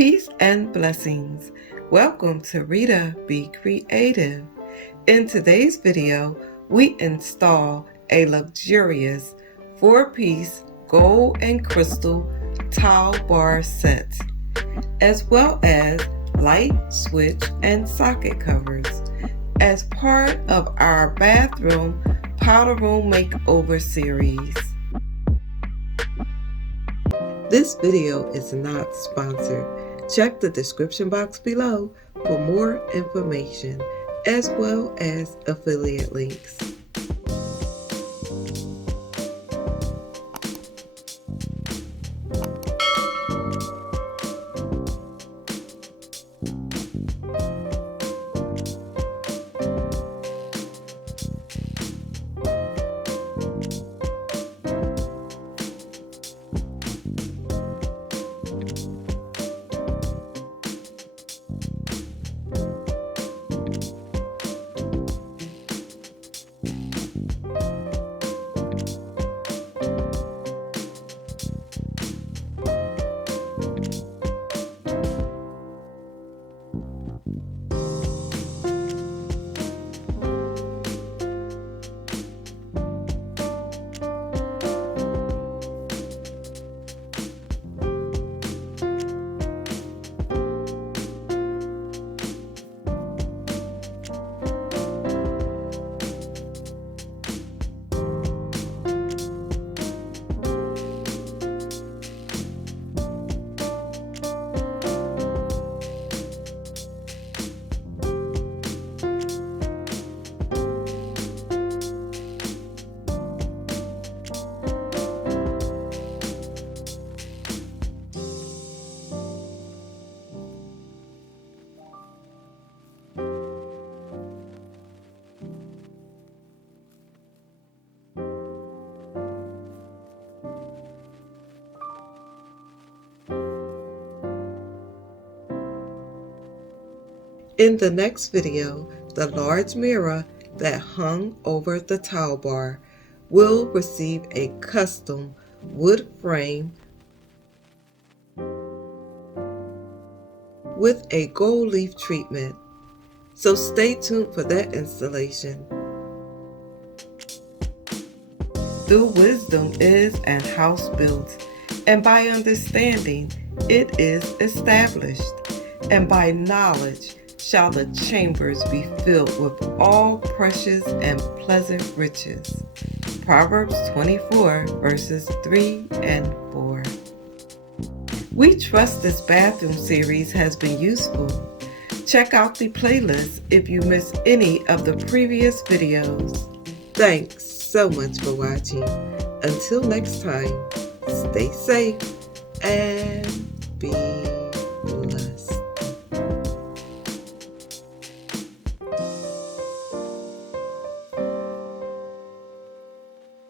Peace and blessings. Welcome to Rita Be Creative. In today's video, we install a luxurious 4-piece gold and crystal towel bar set, as well as light switch and socket covers, as part of our bathroom powder room makeover series. This video is not sponsored. Check the description box below for more information, as well as affiliate links. In the next video, the large mirror that hung over the towel bar will receive a custom wood frame with a gold leaf treatment. So stay tuned for that installation. Through wisdom is an house built, and by understanding it is established, and by knowledge shall the chambers be filled with all precious and pleasant riches. Proverbs 24 verses 3 and 4. We trust this bathroom series has been useful. Check out the playlist if you missed any of the previous videos. Thanks so much for watching. Until next time, stay safe and be blessed.